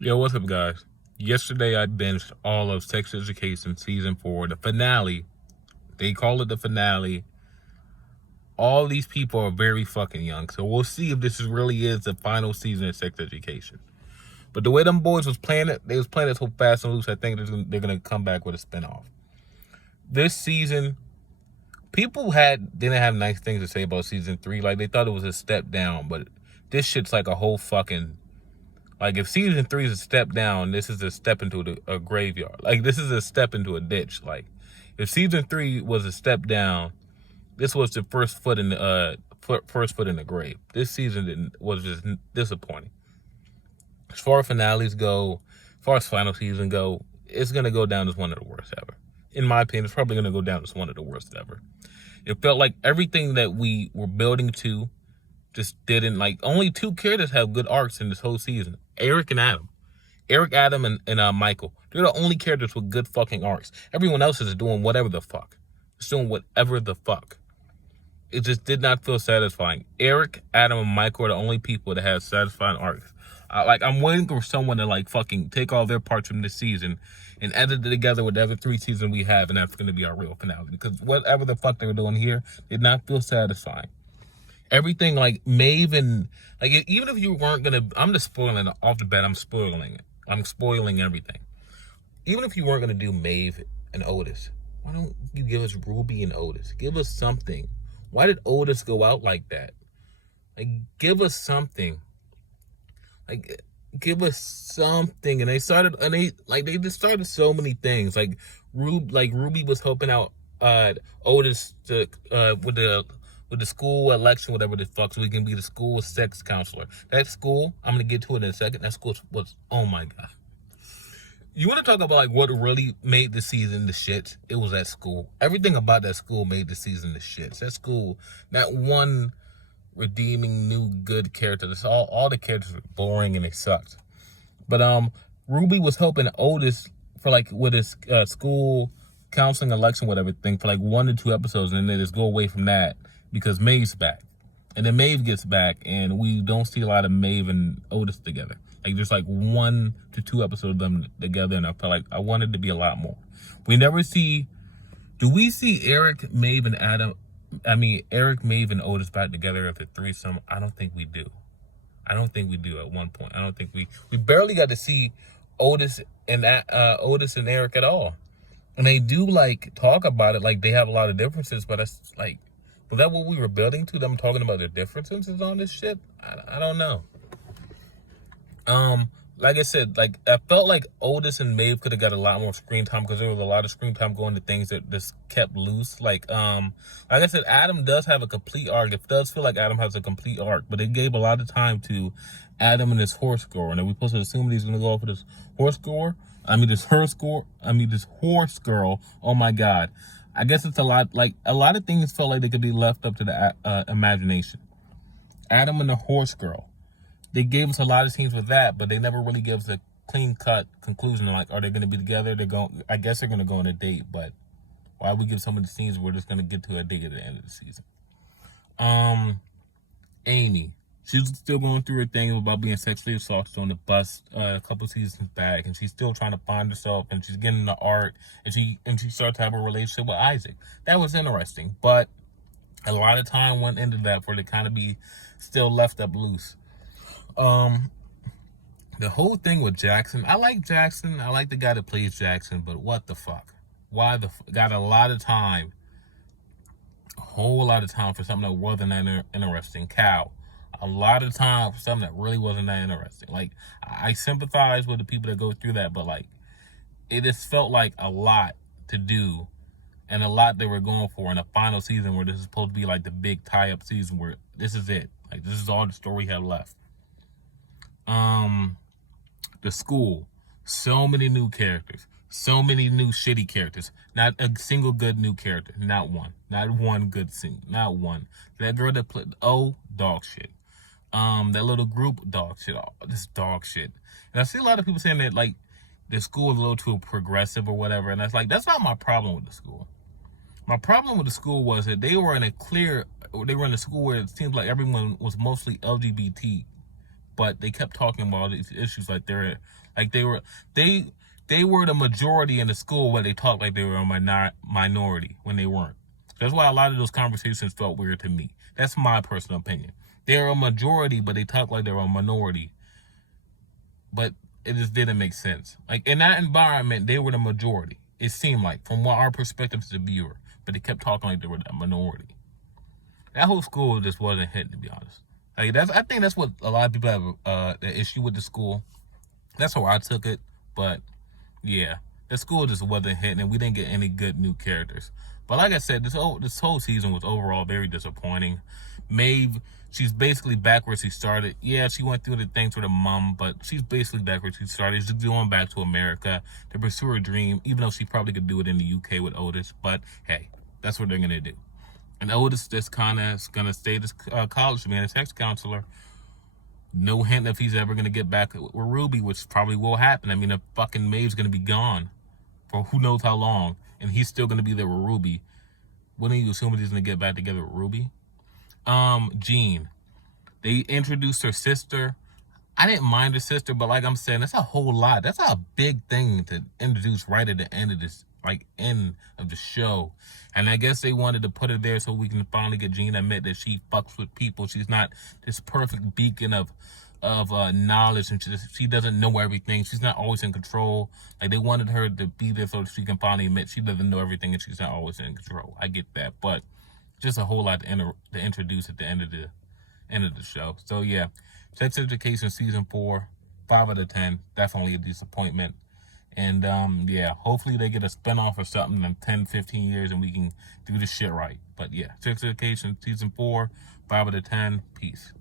Yo, what's up, guys? Yesterday, I binged all of Sex Education Season 4, the finale. They call it the finale. All these people are very fucking young, so we'll see if this really is the final season of Sex Education. But the way them boys was playing it, they was playing it so fast and loose, I think they're gonna come back with a spinoff. This season, people didn't have nice things to say about Season 3. Like, they thought it was a step down, but this shit's like a whole fucking... Like, if Season 3 is a step down, this is a step into a graveyard. Like, this is a step into a ditch. Like, if Season 3 was a step down, this was the first foot in the grave. This season was just disappointing. As far as finales go, as far as final season go, it's going to go down as one of the worst ever. In my opinion, it's probably going to go down as one of the worst ever. It felt like everything that we were building to just didn't, like, only two characters have good arcs in this whole season. Eric and Adam. Eric, Adam, and Michael. They're the only characters with good fucking arcs. Everyone else is doing whatever the fuck. It's doing whatever the fuck. It just did not feel satisfying. Eric, Adam, and Michael are the only people that have satisfying arcs. I'm waiting for someone to, like, fucking take all their parts from this season and edit it together with the other 3 seasons we have, and that's going to be our real finale. Because whatever the fuck they were doing here did not feel satisfying. Everything, like, Maeve and, like, even if you weren't gonna, I'm just spoiling it off the bat. I'm spoiling it. I'm spoiling everything. Even if you weren't gonna do Maeve and Otis, why don't you give us Ruby and Otis? Give us something. Why did Otis go out like that? Like, give us something. Like, give us something. And they just started so many things. Like, Ruby was helping out Otis to with the school election, whatever the fuck, so he can be the school sex counselor. That school, I'm gonna get to it in a second. That school was, oh my god. You want to talk about, like, what really made the season the shit? It was that school. Everything about that school made the season the shits. That school, that one redeeming new good character. That's all the characters were boring and they sucked. But Ruby was helping Otis for, like, with his school counseling election, whatever thing, for like 1 to 2 episodes, and then they just go away from that because Maeve's back. And then Maeve gets back, and we don't see a lot of Maeve and Otis together. Like, there's like 1 to 2 episodes of them together, and I felt like I wanted to be a lot more. We never see... Do we see Eric, Maeve, and Eric, Maeve, and Otis back together as a threesome? I don't think we do. I don't think we do at one point. I don't think we barely got to see Otis and Eric at all. And they do, like, talk about it like they have a lot of differences, but it's like, was that what we were building to, them talking about their differences on this shit? I don't know. Like I said, like, I felt like Otis and Maeve could have got a lot more screen time because there was a lot of screen time going to things that just kept loose. Like I said, Adam does have a complete arc. It does feel like Adam has a complete arc, but it gave a lot of time to Adam and his horse girl. And are we supposed to assume that he's going to go off with this horse girl? This horse girl. Oh my God. I guess it's a lot of things felt like they could be left up to the imagination. Adam and the horse girl. They gave us a lot of scenes with that, but they never really gave us a clean-cut conclusion. Like, are they going to be together? I guess they're going to go on a date, but why we give some of the scenes we're just going to get to a date at the end of the season? Amy. She's still going through her thing about being sexually assaulted on the bus a couple seasons back, and she's still trying to find herself, and she's getting into art, and she starts to have a relationship with Isaac. That was interesting, but a lot of time went into that for it to kind of be still left up loose. The whole thing with Jackson, I like Jackson. I like the guy that plays Jackson, but what the fuck? Got a lot of time, a whole lot of time for something that wasn't that interesting. Cal, a lot of time for something that really wasn't that interesting. Like, I sympathize with the people that go through that, but, like, it just felt like a lot to do and a lot they were going for in a final season where this is supposed to be like the big tie-up season where this is it. Like, this is all the story we have left. The school, so many new characters, so many new shitty characters, not a single good new character, not one good scene, not one. That girl that played, dog shit. That little group, dog shit, this dog shit. And I see a lot of people saying that, like, the school is a little too progressive or whatever, and that's not my problem with the school. My problem with the school was that they were in a school where it seems like everyone was mostly LGBT but they kept talking about all these issues like they were the majority in the school, where they talked like they were a minority when they weren't. That's why a lot of those conversations felt weird to me. That's my personal opinion. They're a majority, but they talk like they're a minority. But it just didn't make sense. Like, in that environment, they were the majority. It seemed like, from what our perspective as a viewer. But they kept talking like they were the minority. That whole school just wasn't hitting, to be honest. Like, I think that's what a lot of people have an issue with the school. That's how I took it. But yeah, the school just wasn't hitting, and we didn't get any good new characters. But like I said, this whole season was overall very disappointing. Maeve, she's basically back where she started. Yeah, she went through the things with her mom, but she's basically back where she started. She's going back to America to pursue her dream, even though she probably could do it in the UK with Otis. But hey, that's what they're gonna do. And Otis just kind of gonna stay this college man, a sex counselor. No hint if he's ever gonna get back with Ruby, which probably will happen. I mean, the fucking Maeve's gonna be gone for who knows how long, and he's still gonna be there with Ruby. Wouldn't you assume he's gonna get back together with Ruby? Jean. They introduced her sister. I didn't mind her sister, but like I'm saying, that's a whole lot. That's a big thing to introduce right at the end of this, like, end of the show. And I guess they wanted to put her there so we can finally get Jean to admit that she fucks with people. She's not this perfect beacon of knowledge, and she doesn't know everything. She's not always in control. Like, they wanted her to be there so she can finally admit she doesn't know everything and she's not always in control. I get that, but just a whole lot to introduce at the end of the show. So yeah, Sex Education season 4, 5 out of 10. Definitely a disappointment. And yeah, hopefully they get a spinoff or something in 10, 15 years and we can do this shit right. But yeah, Sex Education season 4, 5 out of 10. Peace.